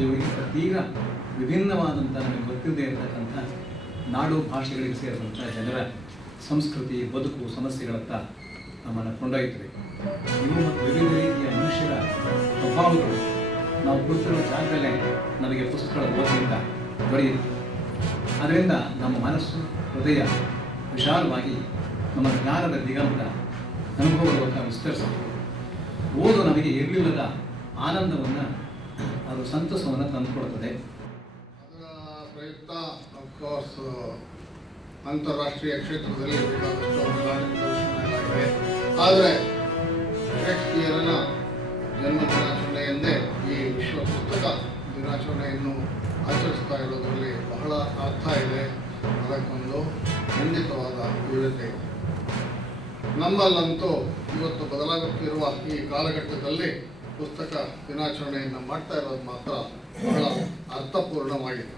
ಇವರಿಗಿಂತ ತೀರ ವಿಭಿನ್ನವಾದಂಥ ನಮಗೆ ಗೊತ್ತಿಲ್ಲದೆ ಇರತಕ್ಕಂಥ ನಾಡು ಭಾಷೆಗಳಿಗೆ ಸೇರಿದಂಥ ಜನರ ಸಂಸ್ಕೃತಿ ಬದುಕು ಸಮಸ್ಯೆಗಳತ್ತ ನಮ್ಮನ್ನು ಕೊಂಡೊಯ್ತದೆ. ಇವು ಮತ್ತು ವಿವಿಧ ರೀತಿಯ ಮನುಷ್ಯರ ಸ್ವಭಾವಗಳು ನಾವು ಕುಳಿತಿರುವ ಜಾಗದಲ್ಲೇ ನಮಗೆ ಪುಸ್ತಕಗಳ ಓದಿನಿಂದ ದೊರೆಯುತ್ತೆ. ಅದರಿಂದ ನಮ್ಮ ಮನಸ್ಸು ಹೃದಯ ವಿಶಾಲವಾಗಿ ನಮ್ಮ ಜ್ಞಾನದ ದಿಗಂತ ಅನುಭವದ ವಿಸ್ತರಿಸಬೇಕು. ಓದು ನಮಗೆ ಇರಲಿಲ್ಲದ ಆನಂದವನ್ನು ಅದು ಸಂತಸವನ್ನು ತಂದುಕೊಡ್ತದೆ. ಅದರ ಪ್ರಯುಕ್ತ ಅಫ್ಕೋರ್ಸ್ ಅಂತಾರಾಷ್ಟ್ರೀಯ ಕ್ಷೇತ್ರದಲ್ಲಿ ಬೇಕಾದಷ್ಟು ಪ್ರದರ್ಶನಗಳಾಗಿವೆ. ಆದರೆ ಶೇಕ್ಸ್ಪಿಯರನ ಜನ್ಮ ದಿನಾಚರಣೆಯಂದೇ ಈ ವಿಶ್ವ ಪುಸ್ತಕ ದಿನಾಚರಣೆಯನ್ನು ಆಚರಿಸ್ತಾ ಇರೋದರಲ್ಲಿ ಬಹಳ ಅರ್ಥ ಇದೆ. ಅದಕ್ಕೊಂದು ಖಂಡಿತವಾದ ವಿವಿಧತೆ ಇದೆ. ನಮ್ಮಲ್ಲಂತೂ ಇವತ್ತು ಬದಲಾಗುತ್ತಿರುವ ಈ ಕಾಲಘಟ್ಟದಲ್ಲಿ ಪುಸ್ತಕ ದಿನಾಚರಣೆಯನ್ನು ಮಾಡ್ತಾ ಇರೋದು ಮಾತ್ರ ಬಹಳ ಅರ್ಥಪೂರ್ಣವಾಗಿದೆ.